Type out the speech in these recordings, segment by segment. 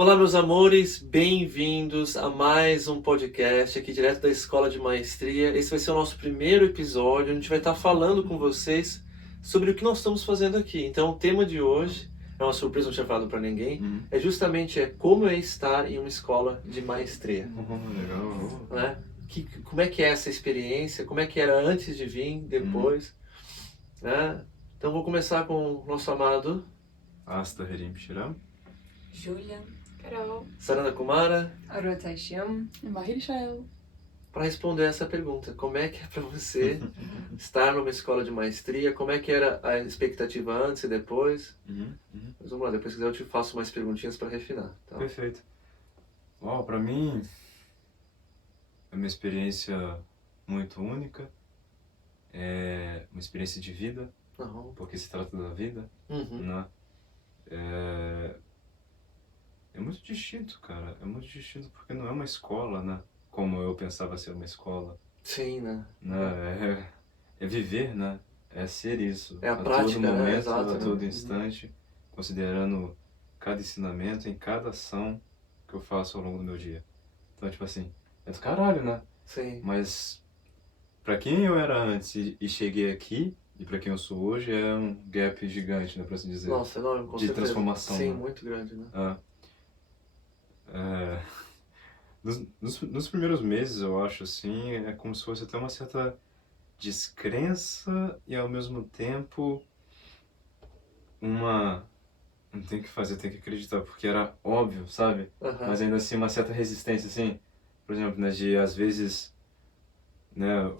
Olá, meus amores, bem-vindos a mais um podcast aqui direto da Escola de Maestria. Esse vai ser o nosso primeiro episódio, onde a gente vai estar falando com vocês sobre o que nós estamos fazendo aqui. Então, o tema de hoje, é uma surpresa, não tinha falado para ninguém, é justamente como é estar em uma escola de maestria. Legal. Né? Como é que é essa experiência, como é que era antes de vir, depois. Né? Então, vou começar com o nosso amado Asta Herim Shiram. Julia, Carol, Sarana Kumara, Arota Shyam, Mahir Shael. para responder essa pergunta. Como é que é para você estar numa escola de maestria? Como é que era a expectativa antes e depois? Mas vamos lá, depois se quiser eu te faço mais perguntinhas para refinar. Tá? Perfeito. Uau, pra mim é uma experiência muito única. É uma experiência de vida, Não. porque se trata da vida, Uhum. né? É muito distinto, cara. É muito distinto porque não é uma escola, né? Como eu pensava ser uma escola. Sim, né? Né? É viver, né? É ser isso. É a a prática, todo né? momento, Exato, a né? todo instante, considerando cada ensinamento em cada ação que eu faço ao longo do meu dia. Então, tipo assim, é do caralho, né? Sim. Mas pra quem eu era antes e cheguei aqui, e pra quem eu sou hoje, é um gap gigante, né? Pra assim dizer. Nossa, enorme, com de certeza. transformação, Sim, né? muito grande, né? Nos primeiros meses, eu acho, assim, é como se fosse até uma certa descrença e, ao mesmo tempo, uma... Não tem o que fazer, tem que acreditar, porque era óbvio, sabe? Aham. Mas ainda assim, uma certa resistência, assim, por exemplo, né, de, às vezes, né,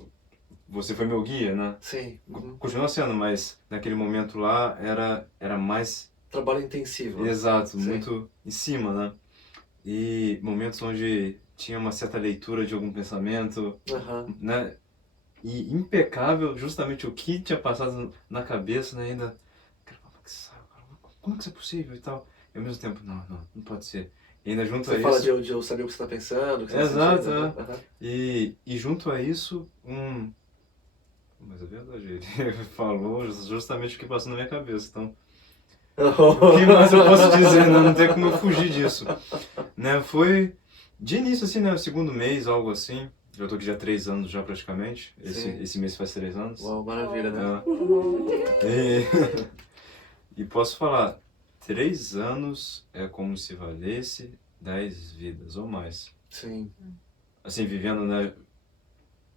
você foi meu guia, né? Sim. Uhum. Continua sendo, mas naquele momento lá era mais... Trabalho intensivo. Exato, Sim. muito em cima, né? E momentos onde tinha uma certa leitura de algum pensamento, Aham. né? E impecável justamente o que tinha passado na cabeça, né? Ainda, cara, como é que isso é possível e tal? E ao mesmo tempo, não pode ser. E ainda junto Você a fala isso... de eu saber o que você está pensando, o que você Exato, está sentindo. é. Aham. E junto a isso, Mas é verdade, ele falou justamente o que passou na minha cabeça, então... O que mais eu posso dizer, né? Não tem como eu fugir disso. Né? Foi de início, assim, né? O segundo mês, algo assim. Já tô aqui já há 3 anos já praticamente. Sim. Esse mês faz 3 anos. Uau, maravilha, né? E posso falar, 3 anos é como se valesse 10 vidas ou mais. Sim. Assim, vivendo, né?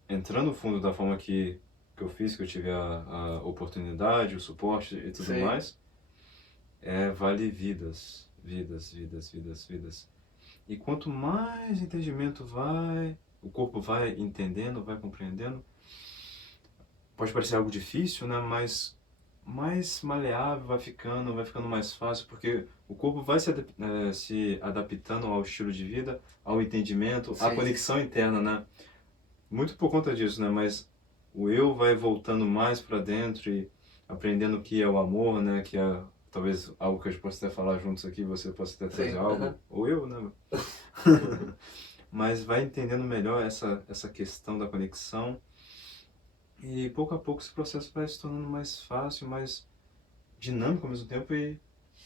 Entrando no fundo da forma que eu fiz, que eu tive a oportunidade, o suporte e tudo Sim. mais. Vale vidas, vidas. E quanto mais entendimento o corpo vai entendendo, vai compreendendo, pode parecer algo difícil, né? Mas mais maleável vai ficando mais fácil, porque o corpo vai se adaptando ao estilo de vida, ao entendimento, à Sim. conexão interna, né? Muito por conta disso, né? Mas o eu vai voltando mais para dentro e aprendendo o que é o amor, né? Que é talvez algo que a gente possa até falar juntos aqui, você possa até trazer Sim, algo, aham. ou eu, né? Mas vai entendendo melhor essa questão da conexão e pouco a pouco esse processo vai se tornando mais fácil, mais dinâmico ao mesmo tempo e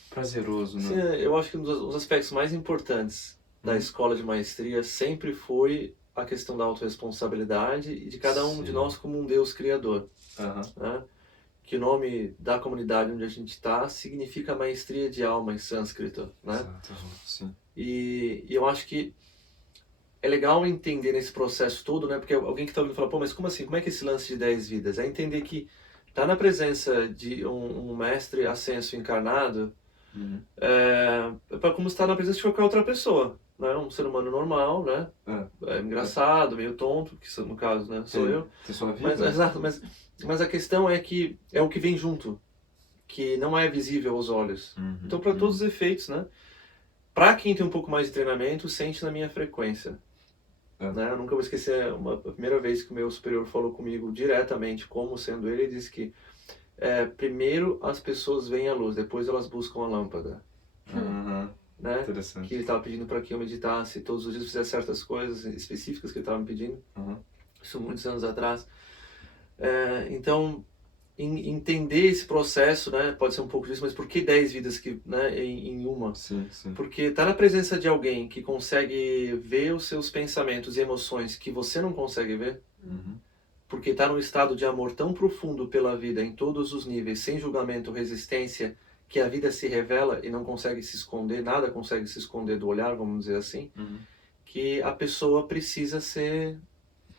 prazeroso, Sim, né? eu acho que um dos aspectos mais importantes da escola de maestria sempre foi a questão da autorresponsabilidade e de cada um de Sim. nós como um Deus criador. Aham. Né? Que o nome da comunidade onde a gente está significa maestria de alma em sânscrito. Né? Exato, sim. E eu acho que é legal entender nesse processo todo, né? Porque alguém que está ouvindo fala, pô, mas como assim? Como é que é esse lance de 10 vidas? É entender que tá na presença de um mestre ascenso encarnado, como estar na presença de qualquer outra pessoa, né? Um ser humano normal, né? É engraçado, meio tonto, que no caso, né? Sou eu. Tem sua vida. Mas, exato, mas a questão é que é o que vem junto, que não é visível aos olhos. Então, para todos os efeitos, né? Para quem tem um pouco mais de treinamento, sente na minha frequência. Né? Eu nunca vou esquecer a primeira vez que o meu superior falou comigo diretamente, como sendo ele disse que primeiro as pessoas veem a luz, depois elas buscam a lâmpada. Né? Interessante. Que ele estava pedindo para que eu meditasse todos os dias, fizesse certas coisas específicas que ele estava me pedindo. Isso muitos anos atrás. Então, entender esse processo, né? Pode ser um pouco disso, mas por que 10 vidas que, né, em uma? Sim. Porque estar na presença de alguém que consegue ver os seus pensamentos e emoções que você não consegue ver, porque está num estado de amor tão profundo pela vida em todos os níveis, sem julgamento, resistência, que a vida se revela e não consegue se esconder, nada consegue se esconder do olhar, vamos dizer assim, que a pessoa precisa ser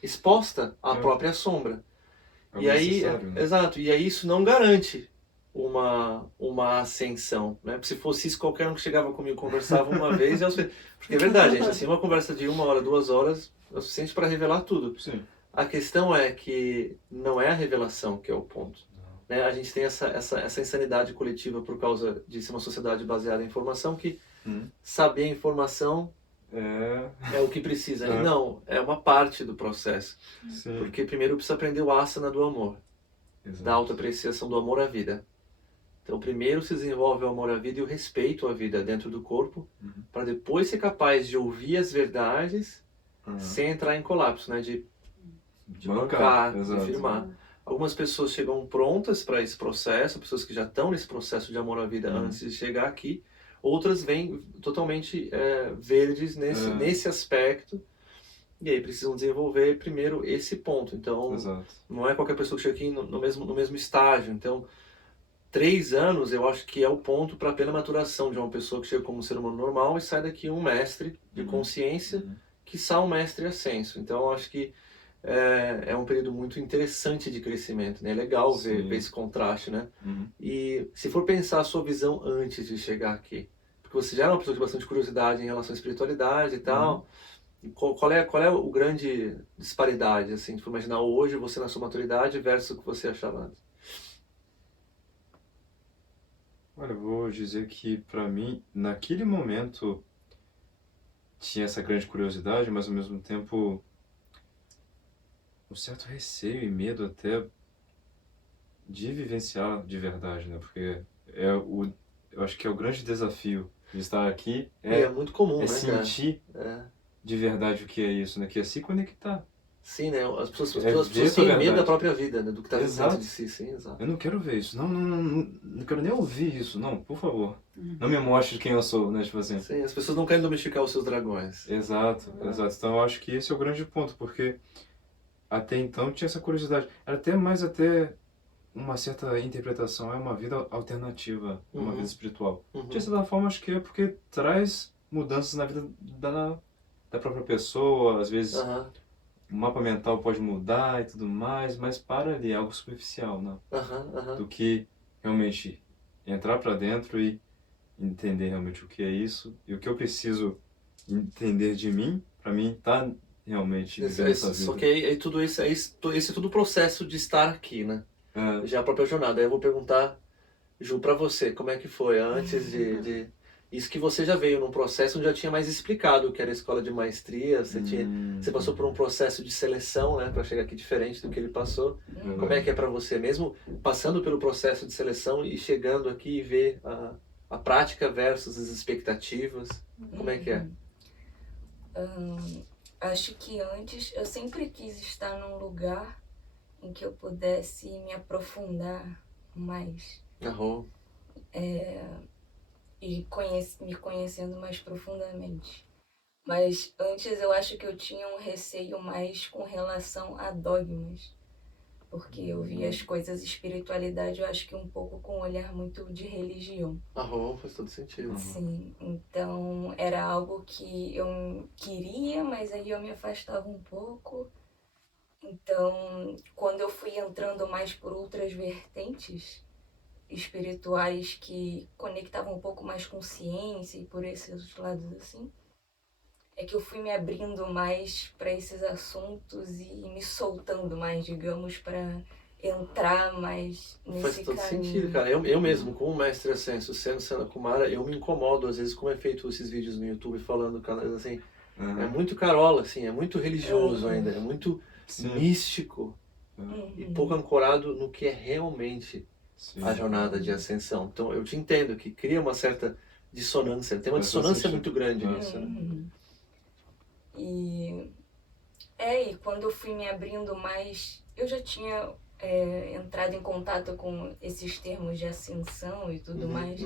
exposta à própria sombra. É E aí, necessário, né? exato, e aí isso não garante uma ascensão, né? Se fosse isso, qualquer um que chegava comigo conversava uma vez, porque é verdade, gente, assim, uma conversa de 1 hora, 2 horas, é o suficiente para revelar tudo. Sim. A questão é que não é a revelação que é o ponto. Né? A gente tem essa insanidade coletiva por causa de ser uma sociedade baseada em informação, que saber a informação é o que precisa. E não, é uma parte do processo. Sim. Porque primeiro precisa aprender o asana do amor, Exato. da autoapreciação do amor à vida. Então primeiro se desenvolve o amor à vida e o respeito à vida dentro do corpo, para depois ser capaz de ouvir as verdades sem entrar em colapso, né? De bancar, de firmar. Algumas pessoas chegam prontas para esse processo, pessoas que já estão nesse processo de amor à vida antes de chegar aqui. Outras vêm totalmente verdes nesse aspecto. E aí precisam desenvolver primeiro esse ponto. Então, não é qualquer pessoa que chega aqui no mesmo estágio. Então, 3 anos eu acho que é o ponto para a plena maturação de uma pessoa que chega como um ser humano normal e sai daqui um mestre de consciência, quiçá um mestre ascenso. Então, eu acho que é um período muito interessante de crescimento, né? É legal ver esse contraste, né? E se for pensar a sua visão antes de chegar aqui, porque você já era uma pessoa de bastante curiosidade em relação à espiritualidade e tal, qual é o grande disparidade, assim, se for imaginar hoje você na sua maturidade versus o que você achava antes? Olha, eu vou dizer que para mim, naquele momento, tinha essa grande curiosidade, mas ao mesmo tempo um certo receio e medo até de vivenciar de verdade, né? Porque eu acho que é o grande desafio de estar aqui É muito comum, né, sentir de verdade o que é isso, né? Que é se conectar. Sim, né? As pessoas têm medo da própria vida, né? Do que está dentro de si, sim, exato. Eu não quero ver isso, não quero nem ouvir isso, não, por favor. Não me mostre quem eu sou, né? Tipo assim. Sim, as pessoas não querem domesticar os seus dragões. Exato. Então eu acho que esse é o grande ponto, porque até então tinha essa curiosidade. Era até uma certa interpretação, é uma vida alternativa, uma vida espiritual. De certa forma, acho que é porque traz mudanças na vida da própria pessoa, às vezes o mapa mental pode mudar e tudo mais, mas para ali, é algo superficial, né? Do que realmente entrar para dentro e entender realmente o que é isso e o que eu preciso entender de mim, para mim tá realmente vivendo essa vida. Só que aí tudo isso, esse é todo o processo de estar aqui, né? Já a própria jornada. Aí eu vou perguntar, Ju, para você, como é que foi antes de... Isso que você já veio num processo onde já tinha mais explicado o que era a escola de maestria, você passou por um processo de seleção, né, para chegar aqui diferente do que ele passou. Como é que é para você, mesmo passando pelo processo de seleção e chegando aqui e ver a prática versus as expectativas? Como é que é? Acho que antes eu sempre quis estar num lugar em que eu pudesse me aprofundar mais. E me conhecendo mais profundamente. Mas antes eu acho que eu tinha um receio mais com relação a dogmas. Porque eu via as coisas, espiritualidade, eu acho que um pouco com um olhar muito de religião. Faz todo sentido. Sim, então era algo que eu queria, mas aí eu me afastava um pouco. Então, quando eu fui entrando mais por outras vertentes espirituais que conectavam um pouco mais com ciência e por esses lados assim, é que eu fui me abrindo mais para esses assuntos e me soltando mais, digamos, para entrar mais nesse caminho. Faz todo sentido, cara. Eu mesmo, como mestre ascenso, sendo Sana Kumara, eu me incomodo às vezes como é feito esses vídeos no YouTube falando, assim, é muito carola, assim, é muito religioso ainda, é muito místico e pouco ancorado no que é realmente a jornada de ascensão. Então eu te entendo que cria uma certa dissonância, tem uma dissonância muito grande nisso, né? E quando eu fui me abrindo mais, eu já tinha entrado em contato com esses termos de ascensão e tudo mais,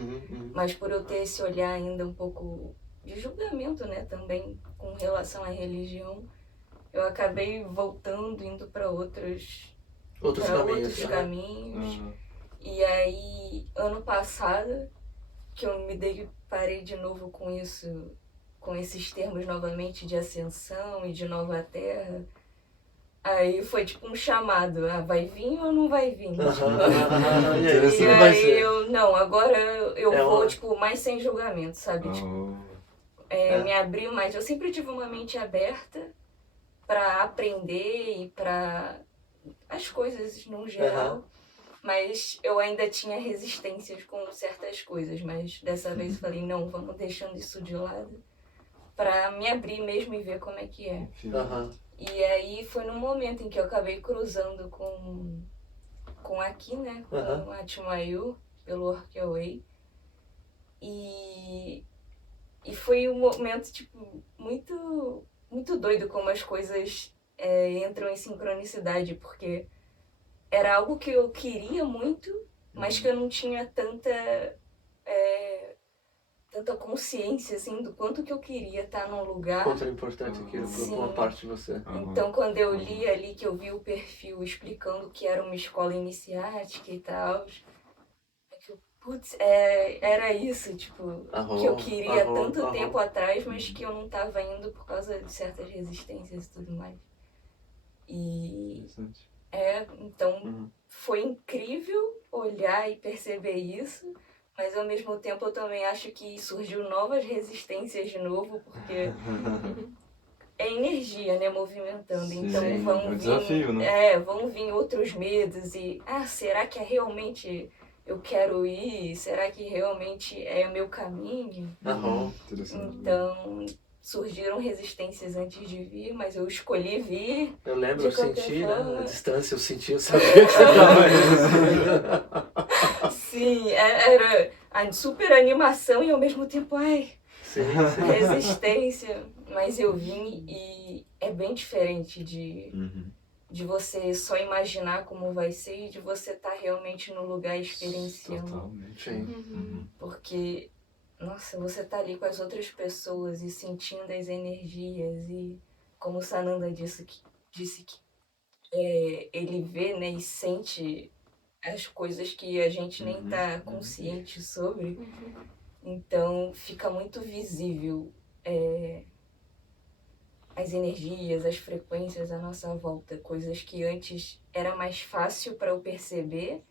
mas por eu ter esse olhar ainda um pouco de julgamento, né, também com relação à religião, eu acabei voltando, indo para outros caminhos. E aí, ano passado, que eu me deparei de novo com isso, com esses termos novamente de ascensão e de nova terra, aí foi tipo um chamado, vai vir ou não vai vir? E aí não, agora eu vou tipo mais sem julgamento, sabe? Tipo, me abrir mais. Eu sempre tive uma mente aberta para aprender e para as coisas no geral, mas eu ainda tinha resistências com certas coisas, mas dessa vez eu falei, não, vamos deixando isso de lado para me abrir mesmo e ver como é que é. E aí foi no momento em que eu acabei cruzando com aqui, né, com a Timayu, pelo Workaway, e foi um momento, tipo, muito, muito doido como as coisas entram em sincronicidade, porque era algo que eu queria muito, mas que eu não tinha tanta consciência, assim, do quanto que eu queria estar num lugar. Quanto era importante aquilo para uma parte de você. Então, quando eu li ali, que eu vi o perfil explicando que era uma escola iniciática e tal, putz, era isso, tipo, que eu queria tanto tempo atrás, mas que eu não estava indo por causa de certas resistências e tudo mais. E então foi incrível olhar e perceber isso, mas ao mesmo tempo eu também acho que surgiu novas resistências de novo, porque é energia, né, movimentando. Sim, então vão desafio, né? Vão vir outros medos e será que realmente eu quero ir? Será que realmente é o meu caminho? Então surgiram resistências antes de vir, mas eu escolhi vir. Eu lembro, eu senti, né? A distância, eu senti, eu sabia que você estava. Sim, era a super animação e ao mesmo tempo, resistência. Mas eu vim e é bem diferente de você só imaginar como vai ser e de você estar realmente no lugar experienciando. Totalmente. Porque, nossa, você tá ali com as outras pessoas e sentindo as energias e como o Sananda disse que ele vê, né, e sente as coisas que a gente nem tá consciente sobre. Então fica muito visível as energias, as frequências à nossa volta, coisas que antes era mais fácil para eu perceber,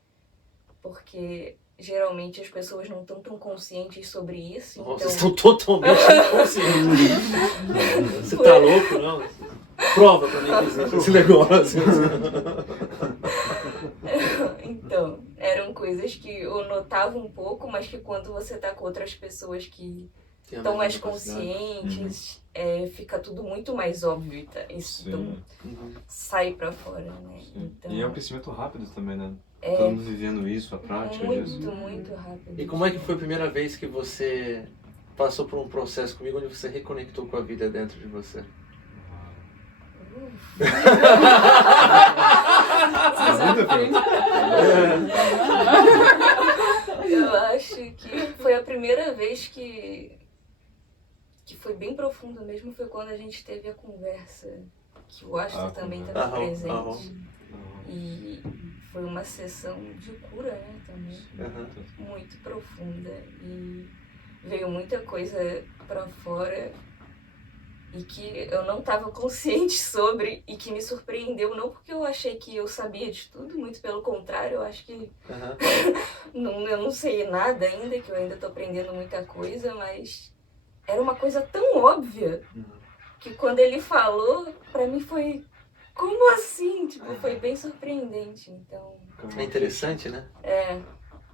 porque geralmente as pessoas não estão tão conscientes sobre isso. Então... Vocês estão totalmente inconscientes. Você tá louco, não? Prova pra mim que existe esse negócio. Então, eram coisas que eu notava um pouco, mas que quando você tá com outras pessoas que estão mais conscientes, fica tudo muito mais óbvio. Isso sai pra fora, né? Então, e é um crescimento rápido também, né? Todo mundo vivendo isso, a prática disso. Muito rápido. E como é que foi a primeira vez que você passou por um processo comigo onde você reconectou com a vida dentro de você? Eu acho que foi a primeira vez que foi bem profundo mesmo, foi quando a gente teve a conversa, que o Astro também estava presente. E foi uma sessão de cura, né, também, muito profunda. E veio muita coisa pra fora e que eu não estava consciente sobre e que me surpreendeu, não porque eu achei que eu sabia de tudo, muito pelo contrário, eu acho que eu não sei nada ainda, que eu ainda estou aprendendo muita coisa, mas era uma coisa tão óbvia que quando ele falou, pra mim foi, como assim? Tipo, foi bem surpreendente, então... É interessante, né?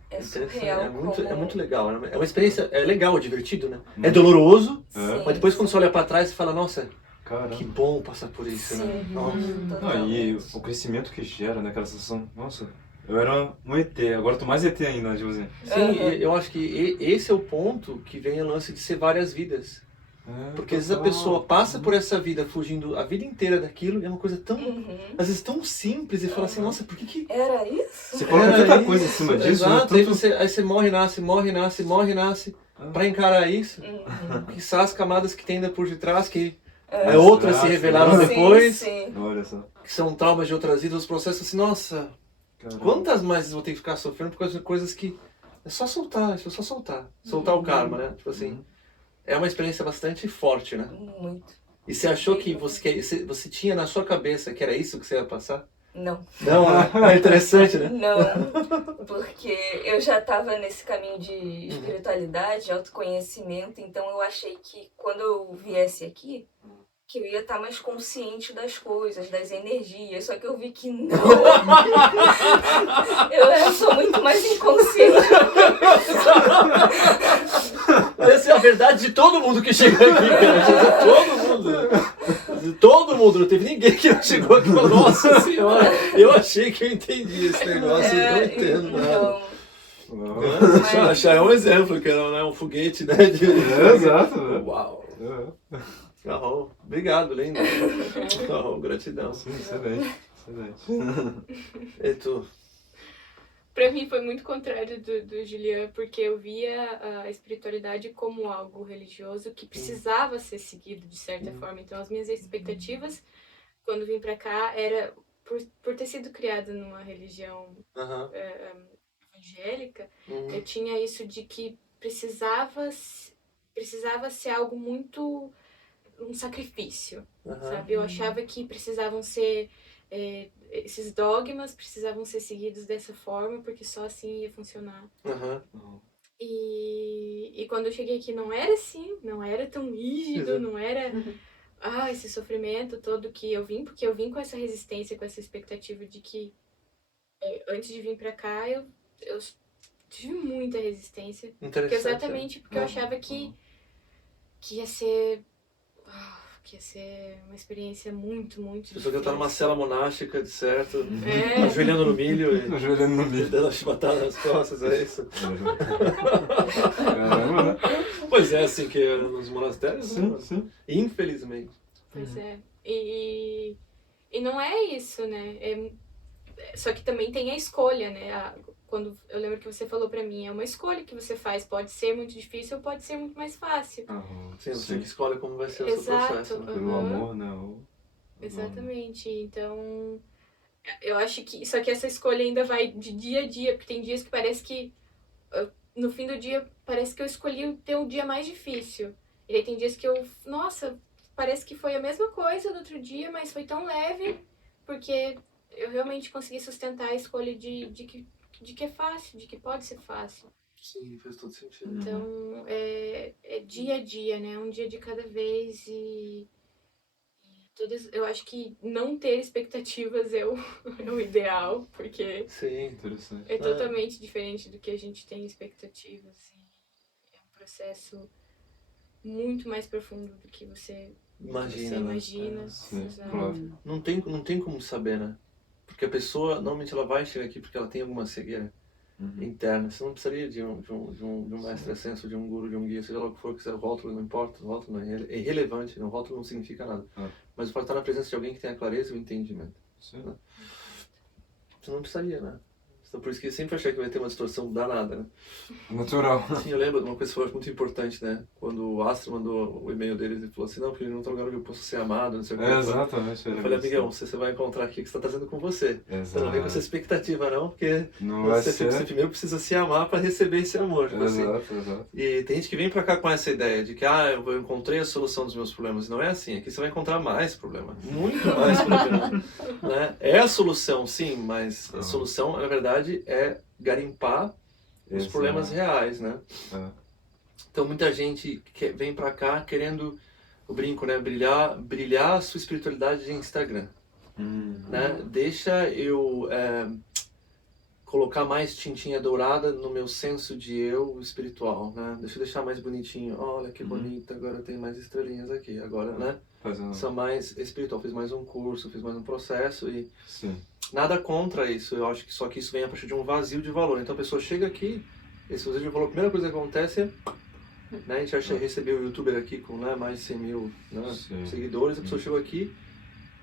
É surreal. É muito legal. É uma experiência, é legal, divertido, né? É doloroso, mas depois quando você olha pra trás, você fala, nossa, caramba, que bom passar por isso, né? Nossa. E o crescimento que gera, né? Aquela sensação, nossa, eu era um ET, agora eu tô mais ET ainda, tipo assim. Sim, eu acho que esse é o ponto que vem o lance de ser várias vidas. Porque às vezes a pessoa passa por essa vida fugindo a vida inteira daquilo e é uma coisa tão, às vezes tão simples e fala assim, nossa, por que Era isso? Você coloca tanta coisa em cima disso, Exato, né? aí você morre, nasce, pra encarar isso. Quiçá as camadas que tem ainda por detrás, que outras se revelaram depois, Sim. Olha só. que são traumas de outras vidas, os processos assim, nossa, Caramba. quantas mais vezes vou ter que ficar sofrendo por causa de coisas que é só soltar, isso é só soltar. Soltar o karma, né? Tipo assim, é uma experiência bastante forte, né? Muito. E você achou que você tinha na sua cabeça que era isso que você ia passar? Não. Não, é interessante, né? Não, porque eu já estava nesse caminho de espiritualidade, autoconhecimento, então eu achei que quando eu viesse aqui, que eu ia estar mais consciente das coisas, das energias, só que eu vi que não. Eu sou muito mais inconsciente. Essa é a verdade de todo mundo que chega aqui, cara. Todo mundo. De todo mundo. Não teve ninguém que chegou aqui e falou, nossa senhora, eu achei que eu entendi esse negócio, eu não entendo nada. Então, Achar é um exemplo, que era um foguete, né? Exato. Uau. Carol, obrigado, lindo. Carol, gratidão. Sim, excelente. E tu? Pra mim foi muito contrário do Julian, porque eu via a espiritualidade como algo religioso que precisava ser seguido de certa forma. Então as minhas expectativas, quando vim pra cá, era por ter sido criada numa religião evangélica, eu tinha isso de que precisava ser algo muito... um sacrifício, sabe? Eu achava que precisavam ser... esses dogmas precisavam ser seguidos dessa forma, porque só assim ia funcionar. E quando eu cheguei aqui não era assim, não era tão rígido, não era esse sofrimento todo que eu vim, porque eu vim com essa resistência, com essa expectativa de que antes de vir pra cá eu tive muita resistência. Exatamente porque eu achava que ia ser... que ia ser uma experiência muito, muito difícil. Pessoa que tá numa cela monástica, de certo, ajoelhando no milho e dando a chibatada nas costas, é isso? Caramba, né? Pois é, assim que é nos monastérios, né? Sim. Infelizmente. Pois é. E não é isso, né? Só que também tem a escolha, né? Quando eu lembro que você falou pra mim, é uma escolha que você faz. Pode ser muito difícil ou pode ser muito mais fácil. Sim, você que escolhe como vai ser o seu processo. Né? Pelo amor, né? Exatamente. Então, eu acho que... Só que essa escolha ainda vai de dia a dia, porque tem dias que parece que... No fim do dia, parece que eu escolhi ter um dia mais difícil. E aí tem dias que eu... Nossa, parece que foi a mesma coisa do outro dia, mas foi tão leve, porque eu realmente consegui sustentar a escolha de que é fácil, de que pode ser fácil. Sim, faz todo sentido. Então, é dia a dia, né? Um dia de cada vez eu acho que não ter expectativas é o ideal, porque Interessante. é totalmente diferente do que a gente tem expectativas. E é um processo muito mais profundo do que você imagina. Sim, claro. Não tem como saber, né? Porque a pessoa, normalmente ela vai chegar aqui porque ela tem alguma cegueira interna. Você não precisaria de um mestre ascenso, de um guru, de um guia, seja lá o que for, que o rótulo não importa, o rótulo é irrelevante, o rótulo não significa nada. Mas pode estar na presença de alguém que tenha a clareza e o entendimento. Né? Você não precisaria, né? Então por isso que eu sempre achei que vai ter uma distorção danada, né? Natural. Sim, eu lembro de uma coisa que foi muito importante, né? Quando o Astro mandou o e-mail deles e falou assim, não, porque ele não está no lugar onde eu posso ser amado, não sei o que. Exatamente. Eu falei, amigão, você vai encontrar aqui o que você está trazendo com você. Você não vem com essa expectativa, não, porque você primeiro precisa se amar para receber esse amor. Tipo Exato. E tem gente que vem para cá com essa ideia de que, eu encontrei a solução dos meus problemas. Não é assim, aqui você vai encontrar mais problema, muito mais problema. Né? É a solução, sim, mas a solução, na verdade, é garimpar os problemas reais, né? Então muita gente vem pra cá querendo, eu brinco, né? Brilhar a sua espiritualidade de Instagram, né? Deixa eu colocar mais tintinha dourada no meu senso de eu espiritual, né? Deixa eu deixar mais bonitinho. Olha que bonito, agora tem mais estrelinhas aqui, agora, né? Sou mais espiritual, fiz mais um curso, fiz mais um processo e... Nada contra isso, eu acho que só que isso vem a partir de um vazio de valor. Então a pessoa chega aqui, esse vazio de valor, a primeira coisa que acontece é Né? A gente recebeu o youtuber aqui com, né, mais de 100 mil, né, seguidores, a pessoa chegou aqui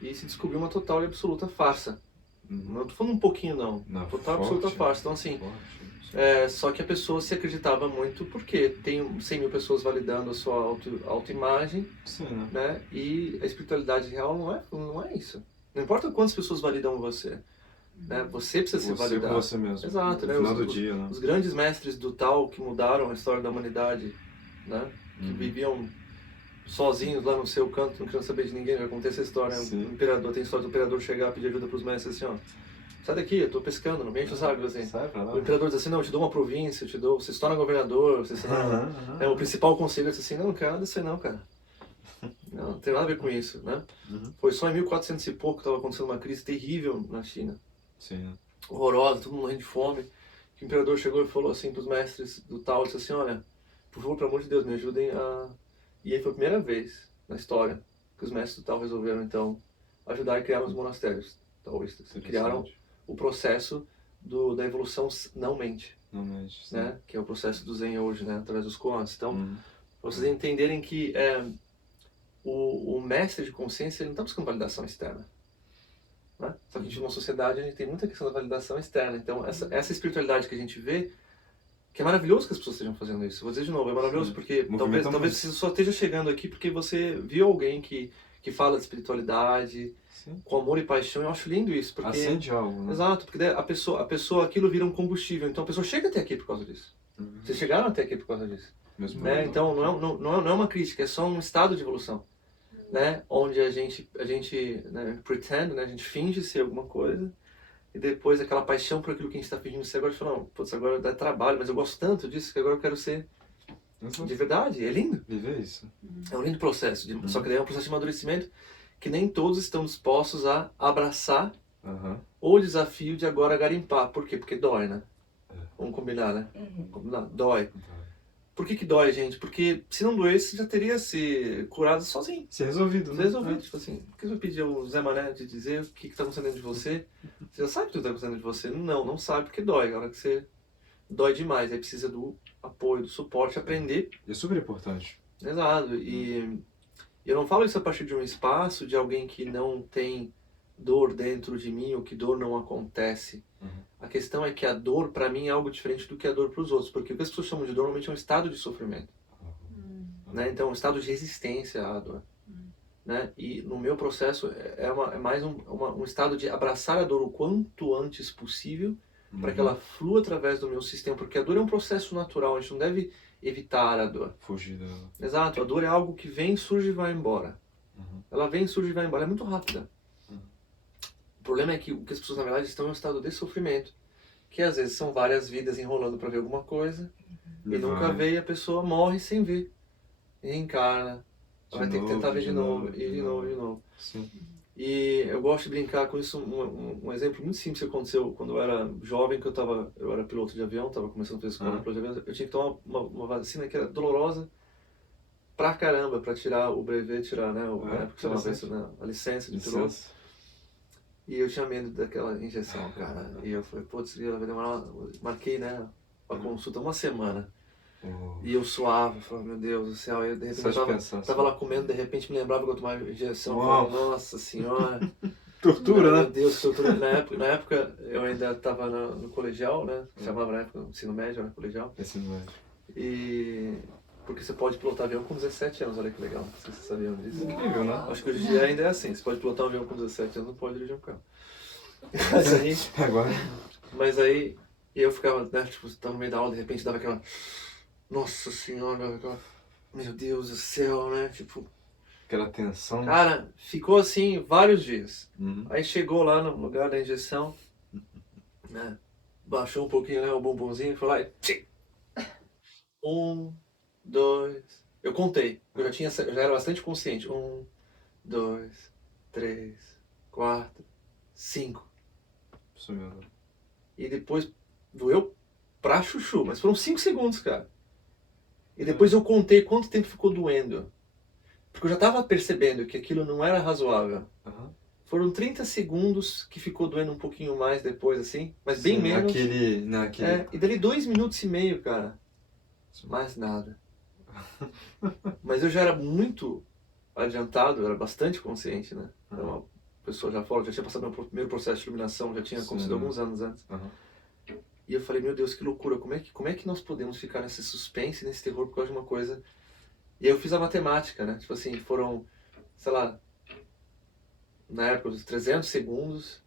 e se descobriu uma total e absoluta farsa. Não tô falando um pouquinho não, total e absoluta farsa. Então assim, só que a pessoa se acreditava muito porque tem 100 mil pessoas validando a sua autoimagem, né? E a espiritualidade real não é isso. Não importa quantas pessoas validam você, né? Você precisa se validar. Você mesmo. Exato, né? No final do dia, né? Os grandes mestres do Tao que mudaram a história da humanidade, né? Que viviam sozinhos lá no seu canto, não queriam saber de ninguém. Já contei essa história. O imperador, tem história do imperador chegar a pedir ajuda para os mestres assim, ó. Sai daqui, eu tô pescando, não me enche o saco, assim. O imperador diz assim, não, eu te dou uma província, você se torna governador, você se torna... o principal conselho diz assim, não quero nada disso aí não, cara. Não tem nada a ver com isso, né? Foi só em 1400 e pouco que estava acontecendo uma crise terrível na China. Horrorosa, todo mundo morrendo de fome. O imperador chegou e falou assim pros mestres do Tao, disse assim, olha, por favor, pelo amor de Deus, me ajudem a... E aí foi a primeira vez na história que os mestres do Tao resolveram, então, ajudar e criar os monastérios taoístas. Criaram o processo da evolução não-mente, né? Que é o processo do Zen hoje, né? Através dos koans. Então, pra vocês entenderem que o mestre de consciência ele não está buscando validação externa. Né? Só que a gente, numa sociedade, a gente tem muita questão da validação externa. Então, essa espiritualidade que a gente vê, que é maravilhoso que as pessoas estejam fazendo isso. Vou dizer de novo, é maravilhoso porque talvez você só esteja chegando aqui porque você viu alguém que fala de espiritualidade, com amor e paixão. Eu acho lindo isso. Porque, acende algo, né? Exato, porque a pessoa, aquilo vira um combustível. Então a pessoa chega até aqui por causa disso. Vocês chegaram até aqui por causa disso. Né? Então não é uma crítica, é só um estado de evolução. Né? Onde a gente né, pretende, né? A gente finge ser alguma coisa. E depois aquela paixão por aquilo que a gente está fingindo ser, agora a gente fala, não, putz, agora dá trabalho, mas eu gosto tanto disso que agora eu quero ser de verdade. É lindo. Viver isso. É um lindo processo. Só que daí é um processo de amadurecimento que nem todos estão dispostos a abraçar o desafio de agora garimpar. Por quê? Porque dói, né? Vamos combinar, né? Vamos combinar. Dói. Por que dói, gente? Porque se não doesse, já teria se curado sozinho. Se resolvido, né? Se resolvido. Tipo assim, por que você vai pedir ao Zé Mané de dizer o que está acontecendo dentro de você? Você já sabe o que está acontecendo dentro de você? Não sabe porque dói. A hora que você dói demais, aí precisa do apoio, do suporte, aprender. É super importante. Exato. E eu não falo isso a partir de um espaço de alguém que não tem dor dentro de mim ou que dor não acontece. A questão é que a dor, para mim, é algo diferente do que a dor para os outros. Porque o que as pessoas chamam de dor, normalmente é um estado de sofrimento. Né? Então, é um estado de resistência à dor. Né? E no meu processo, é mais um estado de abraçar a dor o quanto antes possível, para que ela flua através do meu sistema. Porque a dor é um processo natural, a gente não deve evitar a dor. Fugir dela. Exato, a dor é algo que vem, surge e vai embora. Ela vem, surge e vai embora, é muito rápida. O problema é que as pessoas, na verdade, estão em um estado de sofrimento, que às vezes são várias vidas enrolando para ver alguma coisa, e nunca vê e a pessoa morre sem ver. E reencarna, vai ter que tentar ver de novo, e de novo. Sim. E eu gosto de brincar com isso, um exemplo muito simples que aconteceu quando eu era jovem, que eu era piloto de avião, estava começando a fazer escola de piloto de avião, eu tinha que tomar uma vacina que era dolorosa pra caramba, pra tirar o brevet, tirar, né, porque chamava isso, né, a licença de piloto. E eu tinha medo daquela injeção, cara. E eu falei, putz, ela vai demorar, marquei, né, a consulta 1 semana. E eu suava, falava, meu Deus do céu. Aí, de repente, eu tava lá comendo, de repente me lembrava que eu tomava injeção. Falei, nossa senhora. Tortura, né? Meu Deus, tortura. Na época eu ainda tava no colegial, né? Chamava na época ensino médio, era colegial. Ensino médio. E... Porque você pode pilotar avião com 17 anos, olha que legal. Não sei se vocês sabiam disso. Incrível, né? Acho que hoje em dia ainda é assim. Você pode pilotar um avião com 17 anos, não pode dirigir um carro. Mas aí eu ficava, né, tipo, tava no meio da aula, de repente dava aquela... Nossa senhora, meu Deus do céu, né? Tipo... Aquela tensão. Cara, ficou assim vários dias. Aí chegou lá no lugar da injeção, né? Baixou um pouquinho, né, o bombonzinho, foi lá e... 1, 2... Eu contei, eu já era bastante consciente. 1, 2, 3, 4, 5. E depois doeu pra chuchu, mas foram 5 segundos, cara. E depois eu contei quanto tempo ficou doendo. Porque eu já tava percebendo que aquilo não era razoável. Foram 30 segundos que ficou doendo um pouquinho mais depois, assim, mas bem menos. Naquele... E dali 2 minutos e meio, cara. Mais nada. Mas eu já era muito adiantado, eu era bastante consciente, né? Então, a pessoa já fora, já tinha passado meu primeiro processo de iluminação, já tinha acontecido alguns anos antes. E eu falei, meu Deus, que loucura, como é que nós podemos ficar nesse suspense, nesse terror por causa de uma coisa... E aí eu fiz a matemática, né? Tipo assim, foram, sei lá, na época, uns 300 segundos,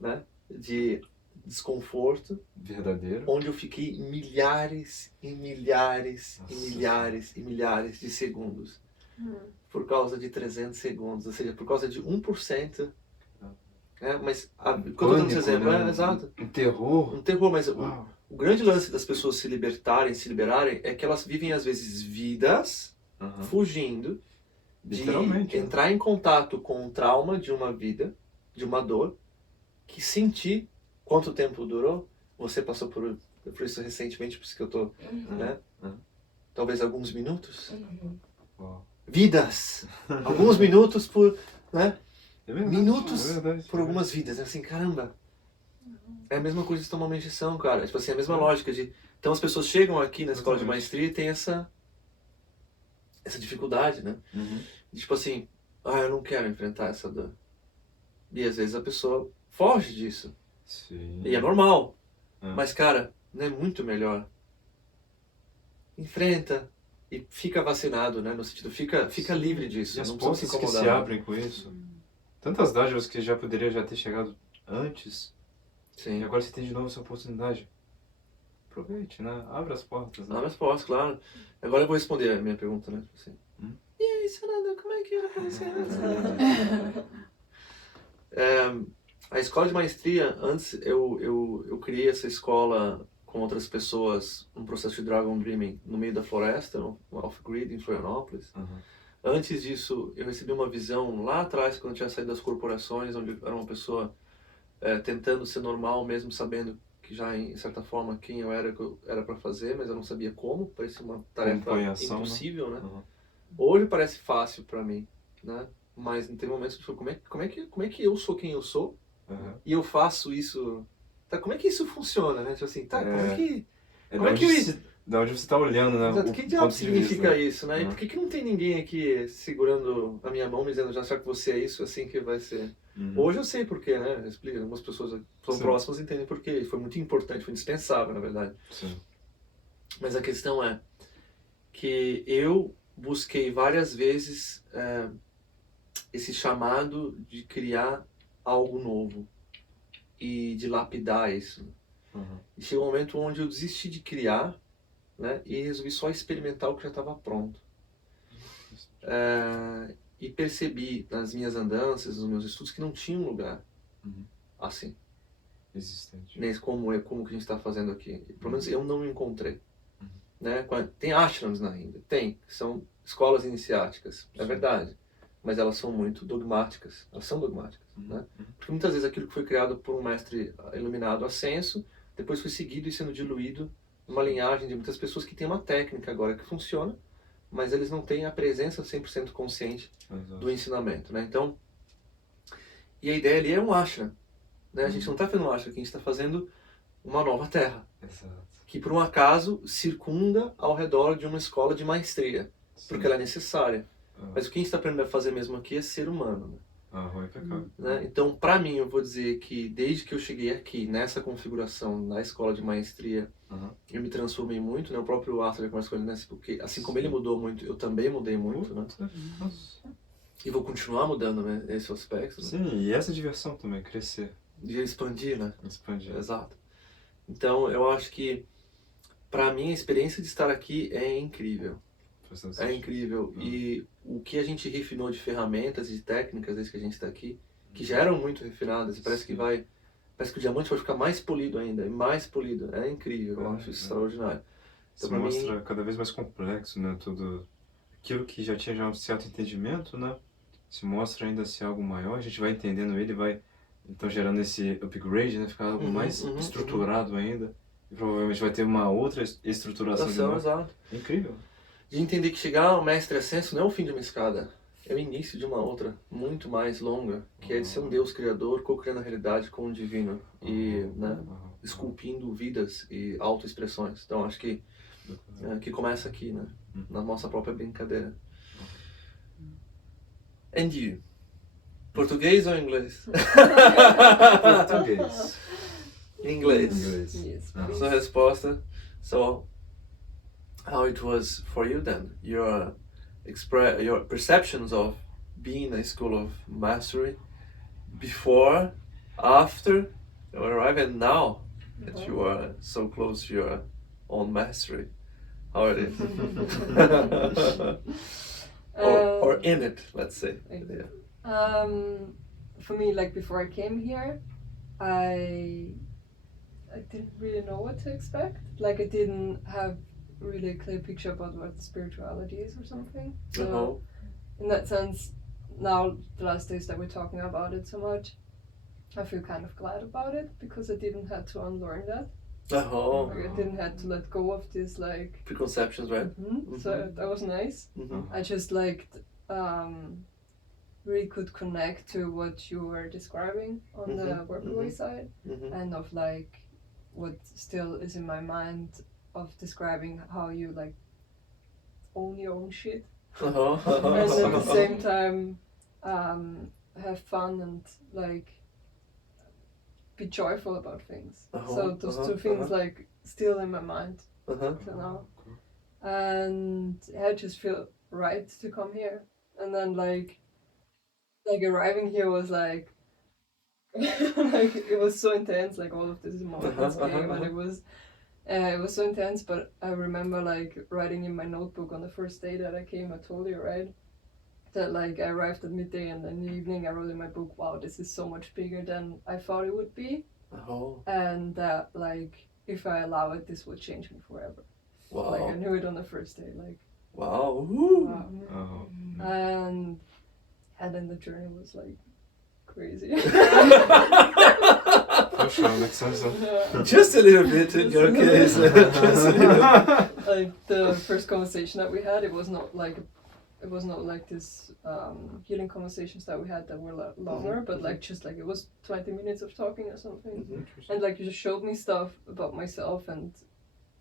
né? De desconforto. Verdadeiro. Onde eu fiquei milhares e milhares Nossa. e milhares e milhares de segundos. Por causa de 300 segundos, ou seja, por causa de 1%. Mas, quando eu dando esse exemplo, né? Exato. Um terror. Um terror, mas o grande lance das pessoas se liberarem, é que elas vivem, às vezes, vidas fugindo de Literalmente, entrar em contato com o trauma de uma vida, de uma dor, que sentir quanto tempo durou. Você passou por isso recentemente, por isso que eu tô, né? Talvez alguns minutos. Vidas! Alguns minutos por, né? É verdade, Minutos é verdade, por algumas vidas. Assim, caramba. É a mesma coisa de tomar uma injeção, cara. Tipo assim, a mesma lógica de... Então as pessoas chegam aqui na escola de maestria e tem essa dificuldade, né? De, tipo assim, eu não quero enfrentar essa dor. E às vezes a pessoa foge disso. Sim. E é normal. Mas, cara, não é muito melhor? Enfrenta e fica vacinado, né? No sentido, fica livre disso. E as não precisa portas se que incomodar. se abrem com isso. Tantas dádivas que já poderia já ter chegado antes. Sim. E agora você tem de novo essa oportunidade. Aproveite, né? Abra as portas. Né? Abre as portas, claro. Agora eu vou responder a minha pergunta, né? Assim. E aí, Sananda, como é que era pra você? A escola de maestria, antes eu criei essa escola com outras pessoas, um processo de Dragon Dreaming no meio da floresta, no Off-Grid, em Florianópolis. Antes disso, eu recebi uma visão lá atrás, quando eu tinha saído das corporações, onde eu era uma pessoa tentando ser normal, mesmo sabendo que já, em certa forma, quem eu era, que eu era para fazer, mas eu não sabia como, parecia uma tarefa impossível, né? Hoje parece fácil para mim, né? Mas tem momentos que eu falo, como é que eu sou quem eu sou? E eu faço isso... Tá, como é que isso funciona, né? Tipo assim, como é que... Da onde você está olhando, né? Exato. O que diabo significa isso, né? E por que não tem ninguém aqui segurando a minha mão, me dizendo, já que você é isso, assim que vai ser? Hoje eu sei por quê, né? Explica, algumas pessoas que são próximas entendem por quê. Foi muito importante, foi indispensável, na verdade. Sim. Mas a questão é que eu busquei várias vezes esse chamado de criar algo novo e de lapidar isso. E chegou um momento onde eu desisti de criar, né, e resolvi só experimentar o que já estava pronto. E percebi nas minhas andanças, nos meus estudos, que não tinha um lugar assim. Existente. Como que a gente está fazendo aqui. Pelo menos eu não encontrei. Né? Tem ashrams na Índia, são escolas iniciáticas, é verdade. Mas elas são muito dogmáticas, né? Porque muitas vezes aquilo que foi criado por um mestre iluminado ascenso, depois foi seguido e sendo diluído numa linhagem de muitas pessoas que tem uma técnica agora que funciona, mas eles não têm a presença 100% consciente do ensinamento, né? Então, e a ideia ali é um ashram, né? A gente não está fazendo um ashram, a gente está fazendo uma nova terra. Exato. Que por um acaso circunda ao redor de uma escola de maestria, porque ela é necessária. Mas o que a gente está aprendendo a fazer mesmo aqui é ser humano, né? Né? Então, para mim, eu vou dizer que desde que eu cheguei aqui, nessa configuração, na escola de maestria, eu me transformei muito, né? O próprio Arthur já conversa com ele, né? Porque assim como ele mudou muito, eu também mudei muito, né? E vou continuar mudando, né? Esse aspecto. Né? Sim, e essa diversão também, crescer. De expandir, né? Expandir. Exato. Então, eu acho que, para mim, a experiência de estar aqui é incrível. É incrível. E o que a gente refinou de ferramentas e de técnicas desde que a gente está aqui, que já eram muito refinadas, e parece que o diamante vai ficar mais polido ainda, e mais polido. É incrível, eu acho isso extraordinário. Então, se mostra cada vez mais complexo, né? Tudo aquilo que já tinha um certo entendimento, né? Se mostra ainda ser algo maior, a gente vai entendendo ele, vai então gerando esse upgrade, né? Ficar algo mais estruturado ainda. E provavelmente vai ter uma outra estruturação de novo. Exato. Incrível. De entender que chegar ao mestre ascenso não é o fim de uma escada, é o início de uma outra, muito mais longa, que é de ser um Deus criador, co-criando a realidade com o divino e, né, esculpindo vidas e autoexpressões. Então acho que começa aqui, né? na nossa própria brincadeira. And you? Português ou inglês? Português. Inglês. Inglês. Yes, Ah. please. Sua resposta. So, how it was for you then? Your perceptions of being a school of mastery before, after you arrive, and now that you are so close to your own mastery. How it is? or in it, let's say. Yeah. For me, like before I came here, I didn't really know what to expect. Like I didn't have really a clear picture about what spirituality is or something. So in that sense, now the last days that we're talking about it so much, I feel kind of glad about it because I didn't have to unlearn that. Like I didn't have to let go of this like Preconceptions, right? So that was nice. I just liked really could connect to what you were describing on the workaway side, and of like what still is in my mind of describing how you like own your own shit and at the same time have fun and like be joyful about things. So those two things like still in my mind till now. And yeah, I just feel right to come here. And then like arriving here was like like it was so intense, like all of this moments came and it was so intense. But I remember like writing in my notebook on the first day that I came, I told you, right, that like I arrived at midday and in the evening I wrote in my book, wow, this is so much bigger than I thought it would be. And that like if I allow it, this will change me forever. Wow. Like I knew it on the first day, like wow. wow. And then the journey was like crazy. For sure, makes sense. Just a little bit in your case. Just a little. Like the first conversation that we had, it was not like this healing conversations that we had that were longer, but like just like it was 20 minutes of talking or something. And like you just showed me stuff about myself and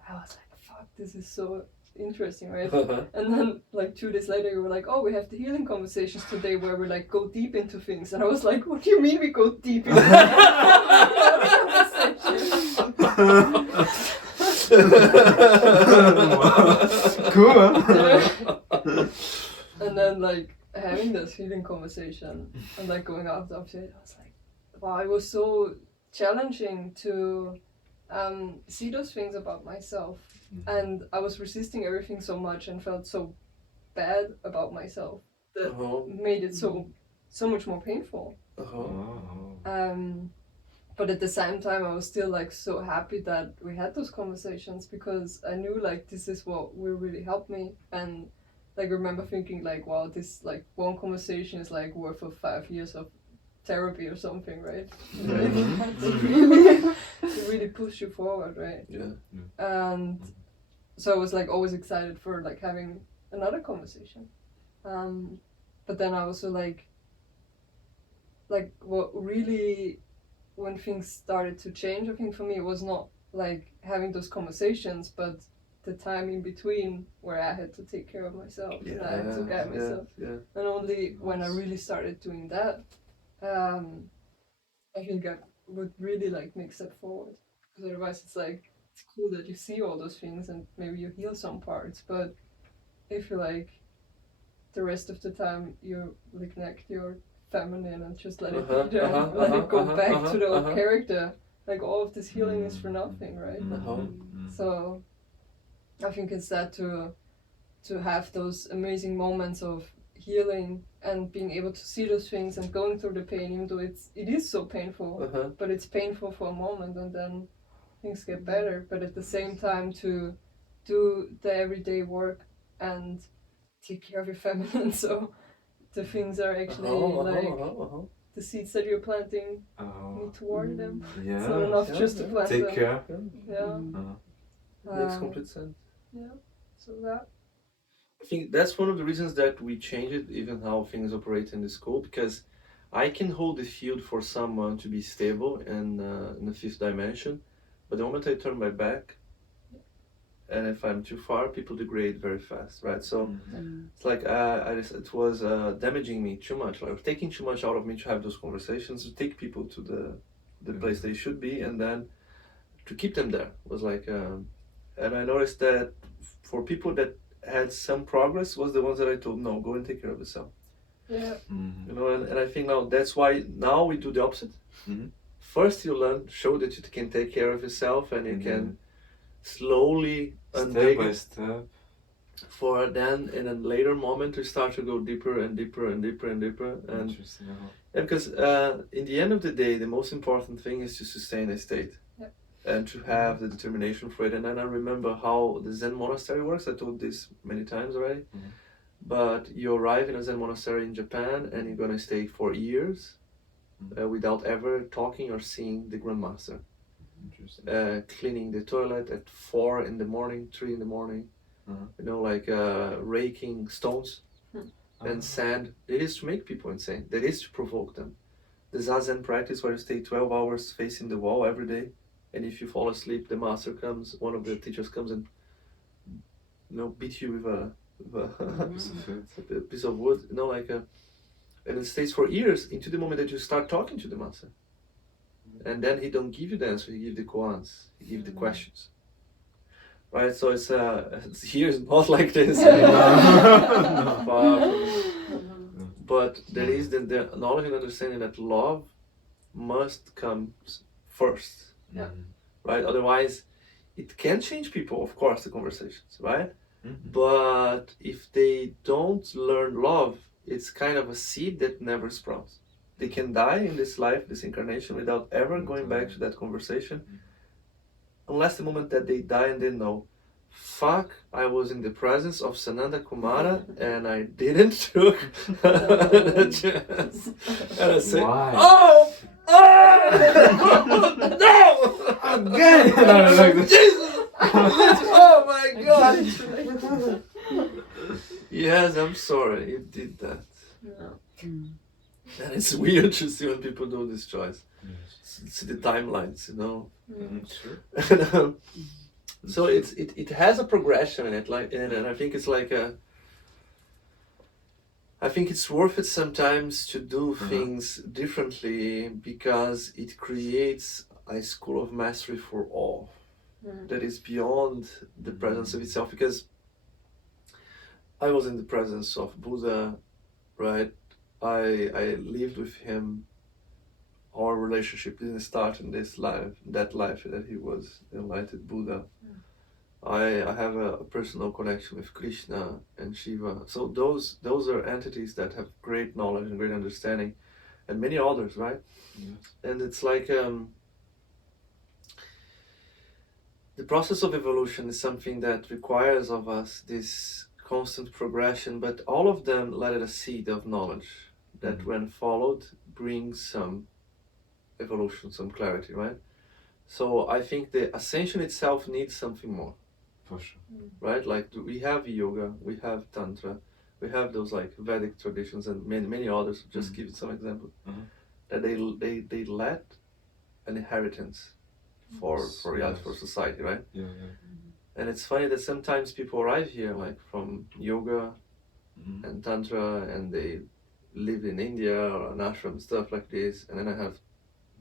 I was like, fuck, this is so interesting, right? And then like 2 days later you were like, oh, we have the healing conversations today where we like go deep into things. And I was like, what do you mean we go deep into Cool, huh? And then like having this healing conversation and like going after it, I was like, wow, it was so challenging to see those things about myself. And I was resisting everything so much and felt so bad about myself that made it so much more painful. But at the same time I was still like so happy that we had those conversations because I knew like this is what will really help me. And like I remember thinking like, wow, this like one conversation is like worth of 5 years of therapy or something, right? To really push you forward, right? And so I was like always excited for like having another conversation. But then I also like what really, when things started to change, I think for me it was not like having those conversations, but the time in between where I had to take care of myself and I had to guide myself. And only when I really started doing that, I think I would really like make a step forward. Because otherwise it's like, it's cool that you see all those things and maybe you heal some parts, but if you like the rest of the time you neglect your feminine and just let it be there, let it go back to the old character, like all of this healing is for nothing, right? So I think instead to have those amazing moments of healing and being able to see those things and going through the pain, even though it is so painful, but it's painful for a moment and then things get better. But at the same time to do the everyday work and take care of your feminine, so the things are actually the seeds that you're planting, you need to water them. It's not enough just to plant Take them. care. Makes complete sense. So that. I think that's one of the reasons that we changed even how things operate in the school, because I can hold the field for someone to be stable in the 5th dimension, but the moment I turn my back, and if I'm too far, people degrade very fast, right? So it's like it was damaging me too much, like taking too much out of me to have those conversations, to take people to the place they should be, and then to keep them there was like, and I noticed that for people that had some progress was the ones that I told, no, go and take care of yourself. Yeah. You know, and I think now that's why now we do the opposite. First you learn, show that you can take care of yourself, and you can slowly step by step, for then in a later moment to start to go deeper and deeper and deeper and deeper. And interesting. because in the end of the day, the most important thing is to sustain a state. And to have the determination for it. And then I remember how the Zen monastery works. I told this many times already. But you arrive in a Zen monastery in Japan and you're gonna stay for years without ever talking or seeing the Grand Master. Cleaning the toilet at 4 in the morning, 3 in the morning. You know, like raking stones and sand. It is to make people insane. That is to provoke them. The Zazen practice where you stay 12 hours facing the wall every day. And if you fall asleep, the master comes, one of the teachers comes and, you know, beat you with a piece of wood, you know, like and it stays for years into the moment that you start talking to the master. And then he don't give you the answer, he give the koans, he give the questions. Right, so it's here is not like this. Far from it. But there is the knowledge and understanding that love must come first. Right, otherwise it can change people, of course, the conversations, right? But if they don't learn love, it's kind of a seed that never sprouts. They can die in this life, this incarnation, without ever going back to that conversation, unless the moment that they die and they know, fuck, I was in the presence of Sananda Kumara and I didn't took the chance. And I say, oh! No! Again! Jesus! Oh my God! Yes, I'm sorry, you did that. And it's weird to see when people do this choice. See the timelines, you know. And, so it has a progression in it, like, and I think it's like I think it's worth it sometimes to do things differently because it creates a school of mastery for all that is beyond the presence of itself. Because I was in the presence of Buddha, right? I lived with him. Our relationship didn't start in this life, that life that he was enlightened Buddha. I have a personal connection with Krishna and Shiva. So those are entities that have great knowledge and great understanding, and many others, right? Yes. And it's like the process of evolution is something that requires of us this constant progression, but all of them let a seed of knowledge that when followed brings some evolution, some clarity, right? So I think the ascension itself needs something more. For sure. Right? Like we have yoga, we have tantra, we have those like Vedic traditions and many others. Just give some example. That they let an inheritance for society, right? Yeah. And it's funny that sometimes people arrive here like from yoga and tantra and they live in India or an ashram, stuff like this, and then I have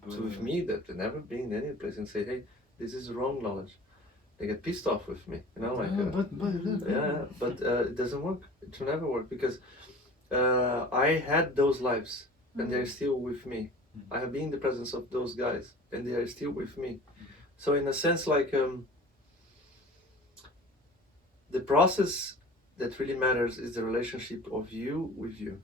two with me that have never been in any place and say, hey, this is wrong knowledge. They get pissed off with me, you know, like but it doesn't work. It will never work because I had those lives and they're still with me. I have been in the presence of those guys and they are still with me. So in a sense, like the process that really matters is the relationship of you with you.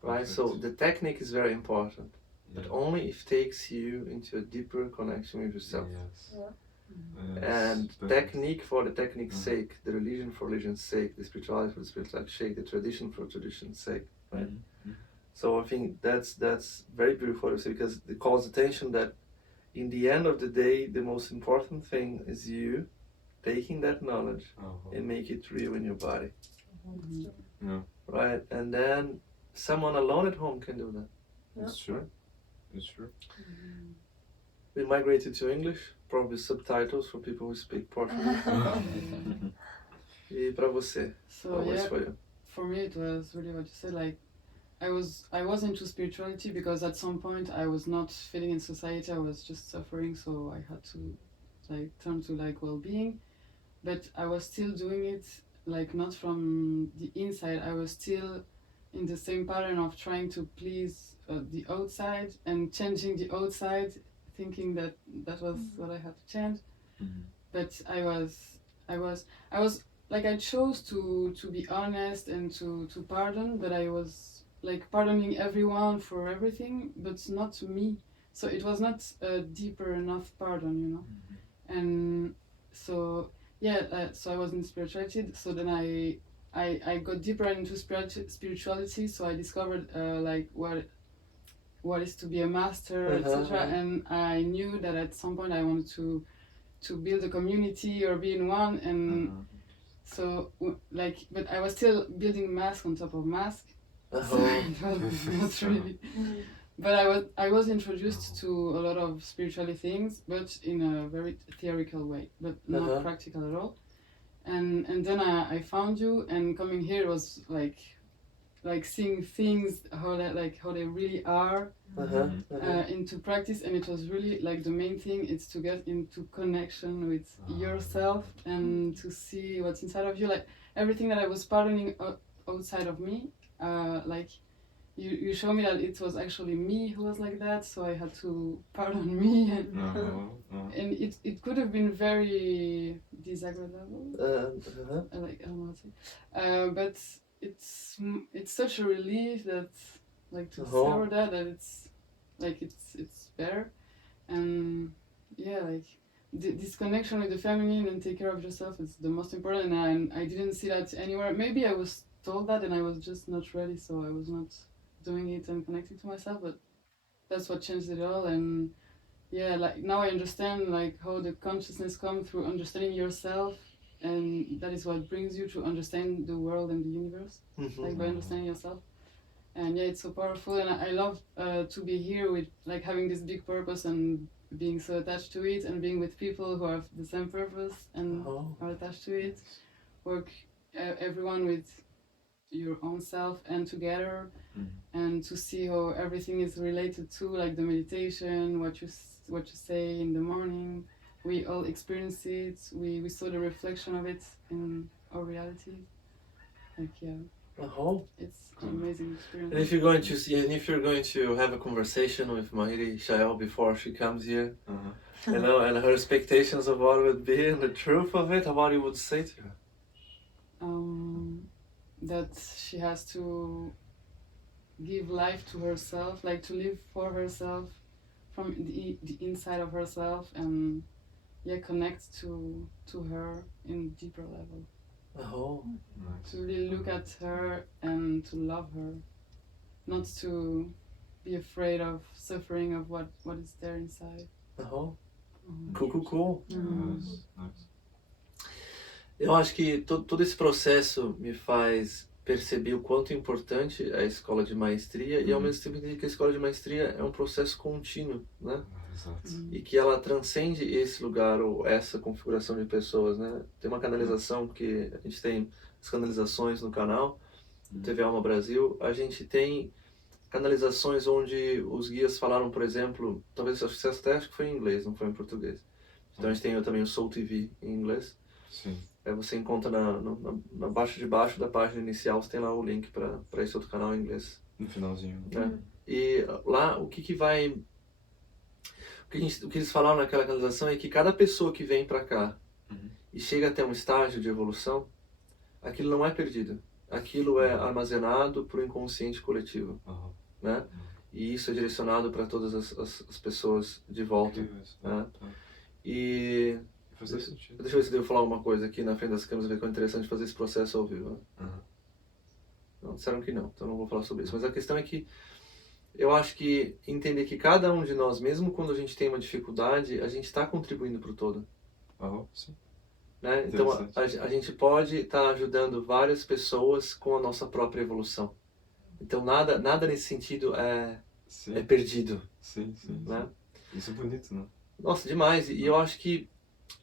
Right. So the technique is very important, but only if it takes you into a deeper connection with yourself. And technique for the technique's sake, the religion for religion's sake, the spirituality for the spirituality's sake, the tradition for tradition's sake, right? So I think that's very beautiful to say because it calls attention that in the end of the day, the most important thing is you taking that knowledge and make it real in your body, right? And then someone alone at home can do that. That's true. That's true. We migrated to English. probably subtitles for people who speak Portuguese. E para você? So How was yeah, for you? for me it was really what you said. Like I was into spirituality because at some point I was not fitting in society. I was just suffering, so I had to like turn to like well-being. But I was still doing it like not from the inside. I was still in the same pattern of trying to please the outside and changing the outside, thinking that that was what I had to change. But I was like I chose to be honest and to pardon, but I was like pardoning everyone for everything, but not me. So it was not a deeper enough pardon, you know. And so yeah, so I was in spirituality. So then I got deeper into spirituality. So I discovered like what is to be a master, etc. And I knew that at some point I wanted to build a community or be in one. And so like, but I was still building mask on top of mask. So it was not really. But I was introduced to a lot of spiritual things, but in a very theoretical way, but not practical at all. And then I found you, and coming here was like seeing things how they really are into practice, and it was really like the main thing is to get into connection with yourself and to see what's inside of you, like everything that I was pardoning outside of me, like you showed me that it was actually me who was like that, so I had to pardon me, and it could have been very disagreeable, like I don't know what to say, but it's such a relief that like to discover that it's like it's better, and yeah, like this connection with the feminine and take care of yourself is the most important, and I didn't see that anywhere. Maybe I was told that and I was just not ready, so I was not doing it and connecting to myself, but that's what changed it all. And yeah, like now I understand like how the consciousness comes through understanding yourself, and that is what brings you to understand the world and the universe, like by understanding yourself. And yeah, it's so powerful, and I love to be here with like having this big purpose and being so attached to it, and being with people who have the same purpose and are attached to it. Work everyone with your own self and together, and to see how everything is related to, like the meditation, what you say in the morning. We all experience it. We saw the reflection of it in our reality. Like it's an amazing experience. And if you're going to have a conversation with Mahiri Shael before she comes here, you know, and her expectations of what would be and the truth of it, what you would say to her? That she has to give life to herself, like to live for herself from the inside of herself, and connect to her in a deeper level. To really look at her and to love her, not to be afraid of suffering of what is there inside. Cool. Eu acho que todo esse processo me faz perceber o quanto é importante a escola de maestria, e ao mesmo tempo entender que a escola de maestria é um processo contínuo, né? Exato. E que ela transcende esse lugar ou essa configuração de pessoas, né? Tem uma canalização, que a gente tem as canalizações no canal, TV Alma Brasil, a gente tem canalizações onde os guias falaram, por exemplo, talvez você até acho que foi em inglês, não foi em português. Então a gente tem também o Soul TV em inglês. Sim. Você encontra na parte de baixo da página inicial, você tem lá o link para esse outro canal em inglês. No finalzinho. E lá o que eles falaram naquela canalização é que cada pessoa que vem para cá e chega até um estágio de evolução, aquilo não é perdido. Aquilo é armazenado para o inconsciente coletivo, né? E isso é direcionado para todas as pessoas de volta, né? E deixa eu ver se eu devo falar alguma coisa aqui na frente das câmeras, ver que é interessante fazer esse processo ao vivo, né? Não, disseram que não, então não vou falar sobre isso. Mas a questão é que eu acho que entender que cada um de nós, mesmo quando a gente tem uma dificuldade, a gente está contribuindo para o todo. Sim. Né? Então a gente pode estar ajudando várias pessoas com a nossa própria evolução. Então nada nesse sentido é perdido. Sim. Né? Isso é bonito, né? Nossa, demais. E eu acho que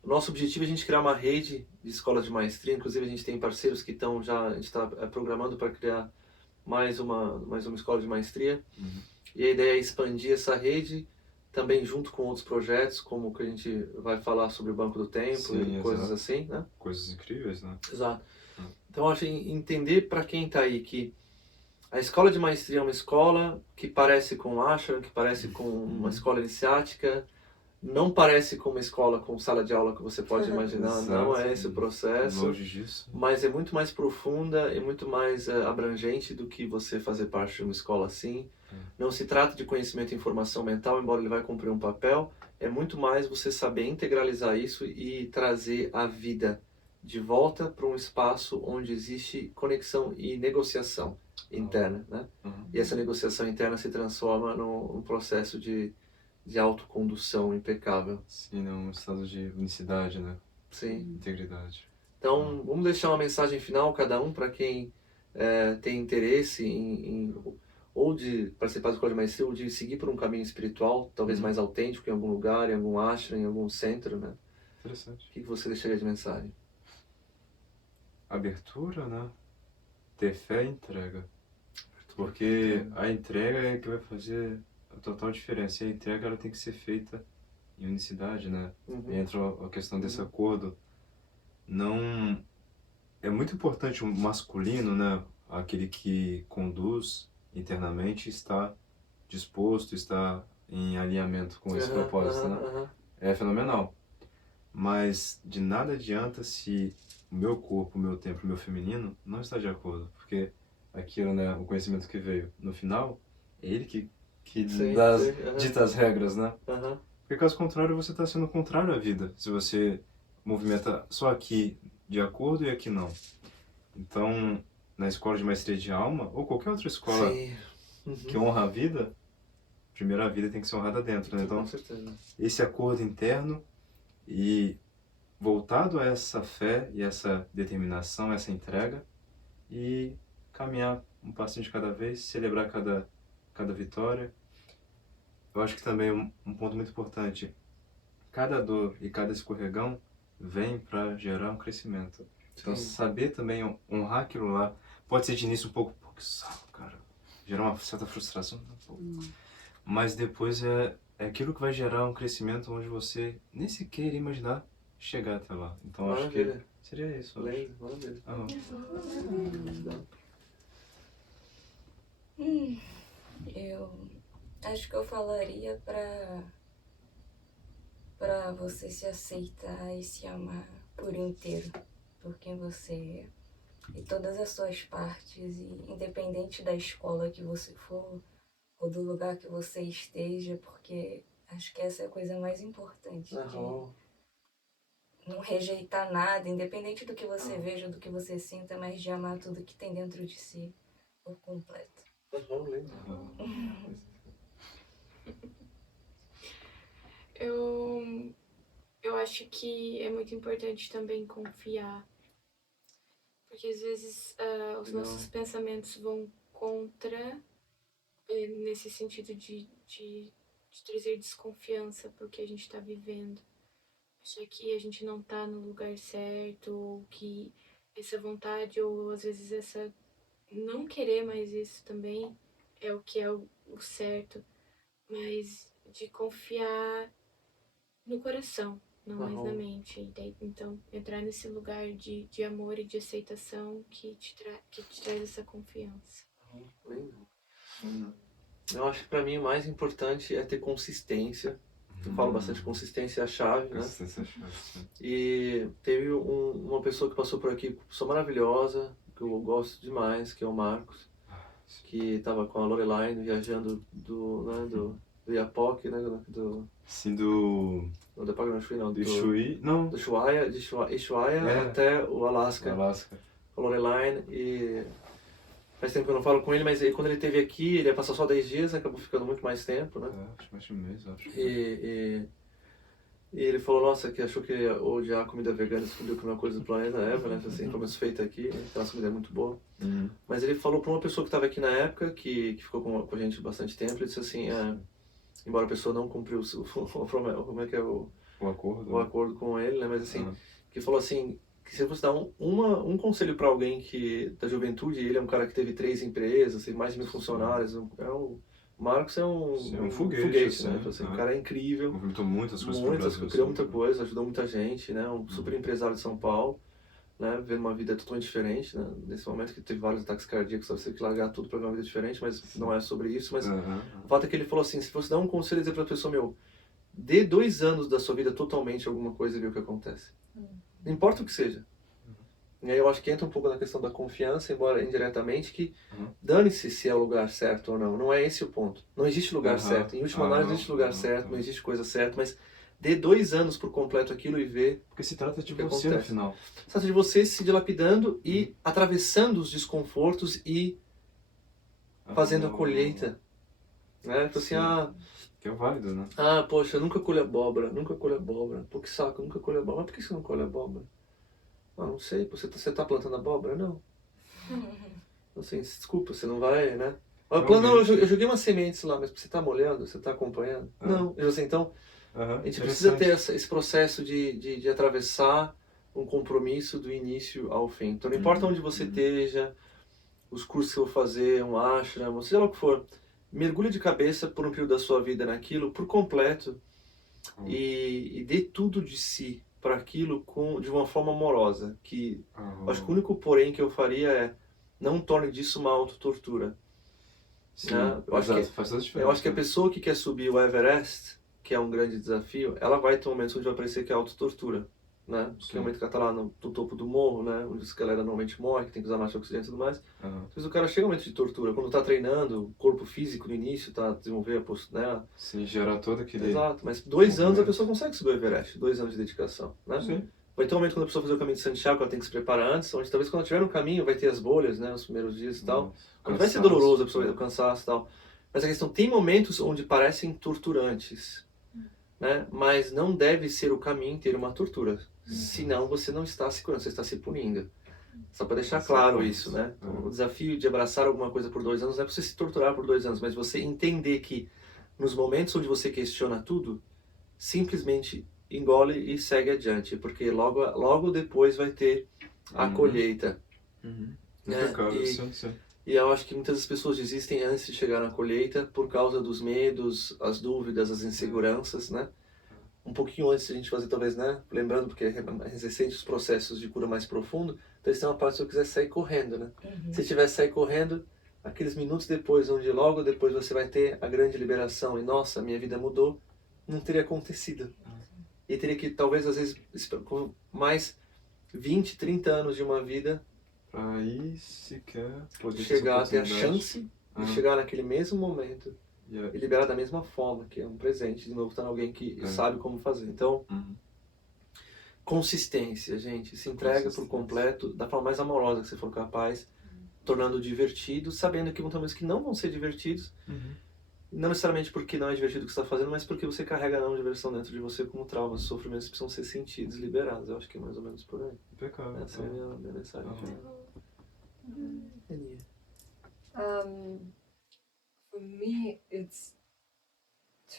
o nosso objetivo é a gente criar uma rede de escolas de maestria. Inclusive, a gente tem parceiros que estão já, a gente está programando para criar mais uma escola de maestria. E a ideia é expandir essa rede também junto com outros projetos, como o que a gente vai falar sobre o Banco do Tempo. Sim, e coisas exato. assim, né? Coisas incríveis, né? Exato. Então, eu acho que entender para quem está aí que a escola de maestria é uma escola que parece com ashram, que parece com uma escola iniciática, não parece com uma escola com sala de aula que você pode imaginar, não é esse o processo, Longe disso. mas é muito mais profunda e muito mais abrangente do que você fazer parte de uma escola assim. Não se trata de conhecimento e informação mental, embora ele vai cumprir um papel, é muito mais você saber integralizar isso e trazer a vida de volta para um espaço onde existe conexão e negociação interna, né? E essa negociação interna se transforma num processo de autocondução impecável. Sim, um estado de unicidade, né? Sim. Integridade. Então, vamos deixar uma mensagem final, cada um, para quem tem interesse ou de participar da escola de maestria, ou de seguir por um caminho espiritual, talvez mais autêntico, em algum lugar, em algum ashram, em algum centro, né? Interessante. O que você deixaria de mensagem? Abertura, né? Ter fé e entrega. Porque a entrega é que vai fazer a total diferença. E a entrega ela tem que ser feita em unicidade, né? Entra a questão desse acordo. Não é muito importante o masculino, né? Aquele que conduz internamente, está disposto, está em alinhamento com esse propósito, né? É fenomenal. Mas de nada adianta se o meu corpo, o meu tempo, o meu feminino não está de acordo, porque aquilo, né, o conhecimento que veio no final, é ele que dita as regras, né? Porque caso contrário, você está sendo contrário à vida, se você movimenta só aqui de acordo e aqui não. Então, na escola de maestria de alma, ou qualquer outra escola que honra a vida, primeiro a vida tem que ser honrada dentro, né? Então, esse acordo interno e voltado a essa fé e essa determinação, essa entrega, e caminhar um passinho de cada vez, celebrar cada vitória. Eu acho que também um ponto muito importante, cada dor e cada escorregão vem para gerar um crescimento. Então, saber também honrar aquilo lá, pode ser de início um pouco, que saco, cara, gerar uma certa frustração, mas depois é aquilo que vai gerar um crescimento onde você nem sequer iria imaginar chegar até lá. Então, acho que seria isso. Eu acho que eu falaria para você se aceitar e se amar por inteiro, por quem você é e todas as suas partes, e independente da escola que você for ou do lugar que você esteja, porque acho que essa é a coisa mais importante, de não rejeitar nada, independente do que você veja, do que você sinta, mas de amar tudo que tem dentro de si por completo. Eu acho que é muito importante também confiar, porque às vezes os nossos pensamentos vão contra, nesse sentido de trazer desconfiança para o que a gente está vivendo. Achar que a gente não está no lugar certo, ou que essa vontade, ou às vezes essa não querer mais isso também é o que é o certo, mas de confiar no coração, não mais na mente. E daí, então, entrar nesse lugar de amor e de aceitação que te traz essa confiança. Eu acho que para mim o mais importante é ter consistência. Eu falo bastante consistência é a chave, né? Consistência é a chave, sim. E teve uma pessoa que passou por aqui, pessoa maravilhosa, que eu gosto demais, que é o Marcos, que estava com a Loreline viajando do Iapoque, né? Sim, do Iapoque não, Chuí não. Do Chuí, não. Do Ushuaia até o Alasca. Com a Loreline, e faz tempo que eu não falo com ele, mas quando ele esteve aqui, ele ia passar só 10 dias, acabou ficando muito mais tempo, né? Acho mais de um mês, acho. E ele falou, nossa, que achou que ia odiar a comida vegana, descobriu que a melhor coisa do planeta é, né? Assim, pelo menos feita aqui, então a comida é muito boa. Mas ele falou para uma pessoa que estava aqui na época, que ficou com a gente bastante tempo, ele disse assim, embora a pessoa não cumpriu como é que é o acordo com ele, né? Mas assim, que falou assim, que se eu fosse dar um conselho para alguém que da juventude, ele é um cara que teve 3 empresas, tem mais de 1000 funcionários, o Marcos é um foguete, né? Então, assim, o cara é incrível. Movimentou muitas coisas pro Brasil. Criou muita coisa, ajudou muita gente, né? Um super empresário de São Paulo, né? Vendo uma vida totalmente diferente, né? Nesse momento que teve vários ataques cardíacos, você tem que largar tudo para ver uma vida diferente, mas não é sobre isso. Mas o fato é que ele falou assim, se fosse dar um conselho, dizer para a pessoa, dê 2 anos da sua vida totalmente alguma coisa e vê o que acontece. Não importa o que seja. E aí eu acho que entra um pouco na questão da confiança, embora indiretamente, que dane-se se é o lugar certo ou não. Não é esse o ponto. Não existe lugar certo. Em última análise, não existe lugar certo, não existe coisa certa, mas dê 2 anos por completo aquilo e vê. Porque se trata de o que você acontece. no final. Se trata de você se dilapidando e atravessando os desconfortos e fazendo a colheita. Né? Então, assim, que é válido, né? Poxa, eu nunca colho abóbora. Pô, que saco, eu nunca colho abóbora. Mas por que você não colhe abóbora? Não sei, você tá plantando abóbora? Não. Assim, desculpa, você não vai, né? Eu joguei umas sementes lá, mas você tá molhando? Você tá acompanhando? Não. Eu, assim, então, a gente precisa ter esse processo de atravessar um compromisso do início ao fim. Então, não importa onde você esteja, os cursos que eu vou fazer, um ashram, seja lá o que for, mergulhe de cabeça por um período da sua vida naquilo, por completo, e dê tudo de si para aquilo de uma forma amorosa, que acho que o único porém que eu faria é não torne disso uma autotortura. Sim, né? faz toda a diferença. Eu acho que a pessoa que quer subir o Everest, que é um grande desafio, ela vai ter momentos onde vai parecer que é autotortura. Né? Que é o momento que ela está lá no topo do morro, né? Onde a galera normalmente morre, que tem que usar máscara de oxigênio e tudo mais. Depois o cara chega um momento de tortura. Quando está treinando, o corpo físico no início está a desenvolver a postura, né? Sim, gerar todo aquele... Exato, mas 2 anos a pessoa consegue subir o Everest, 2 anos de dedicação, né? Sim. Vai ter um momento quando a pessoa fazer o caminho de Santiago, ela tem que se preparar antes, onde talvez quando ela estiver no caminho vai ter as bolhas, né? Os primeiros dias e tal. Onde vai ser doloroso a pessoa vai cansaço e tal. Mas a questão, tem momentos onde parecem torturantes, né? Mas não deve ser o caminho inteiro uma tortura. Senão você não está se curando, você está se punindo. Só para deixar claro isso, né? O desafio de abraçar alguma coisa por 2 anos não é para você se torturar por 2 anos, mas você entender que nos momentos onde você questiona tudo, simplesmente engole e segue adiante, porque logo depois vai ter a colheita. Né? E eu acho que muitas das pessoas desistem antes de chegar na colheita por causa dos medos, as dúvidas, as inseguranças, né? Um pouquinho antes de a gente fazer, talvez, né? Lembrando, porque é mais recente os processos de cura mais profundo, então eles têm uma parte se eu quiser sair correndo, né? Se tiver sair correndo, aqueles minutos depois, onde logo depois você vai ter a grande liberação e, nossa, minha vida mudou, não teria acontecido. E teria que, talvez, às vezes, mais 20, 30 anos de uma vida para aí sequer poder chegar a ter a chance de chegar naquele mesmo momento e liberar da mesma forma, que é um presente, de novo, estar alguém que sabe como fazer. Então, consistência, gente, se entrega por completo, da forma mais amorosa que você for capaz, tornando divertido, sabendo que vão ter momentos que não vão ser divertidos, não necessariamente porque não é divertido o que você está fazendo, mas porque você carrega a não diversão dentro de você como traumas, sofrimentos que precisam ser sentidos, liberados. Eu acho que é mais ou menos por aí. Impecável. Essa é a minha mensagem. For me, it's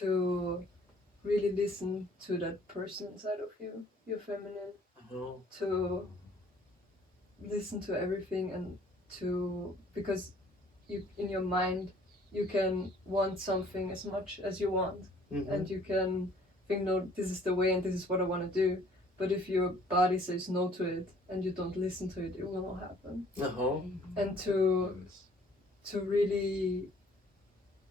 to really listen to that person inside of you, your feminine, to listen to everything and because in your mind you can want something as much as you want and you can think, no, this is the way and this is what I want to do, but if your body says no to it and you don't listen to it, it will not happen. And to really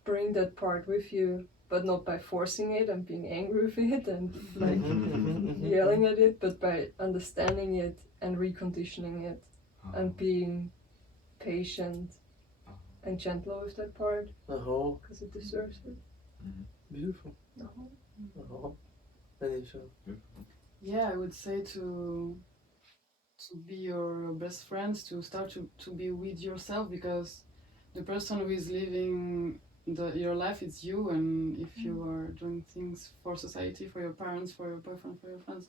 bring that part with you, but not by forcing it and being angry with it and like yelling at it, but by understanding it and reconditioning it and being patient and gentle with that part because it deserves it. Beautiful. Yeah, I would say to be your best friends, to start to be with yourself, because the person who is living your life is you, and if you are doing things for society, for your parents, for your boyfriend, for your friends,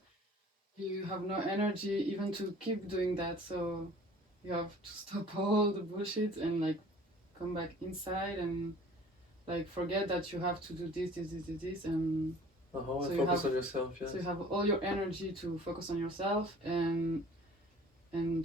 you have no energy even to keep doing that, so you have to stop all the bullshit and like come back inside and like forget that you have to do this, and So you focus have- on yourself, yes. so you have all your energy to focus on yourself and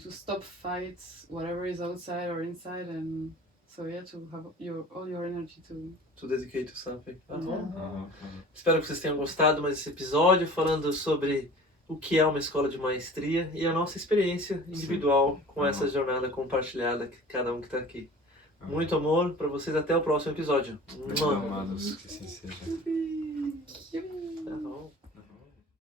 to stop fights, whatever is outside or inside, and so yeah, to have all your energy to. To dedicate to something. Aham. Espero que vocês tenham gostado mais desse episódio, falando sobre o que é uma escola de maestria e a nossa experiência individual com essa jornada compartilhada que cada um que está aqui. Muito amor para vocês, até o próximo episódio. Muito amados, que assim seja.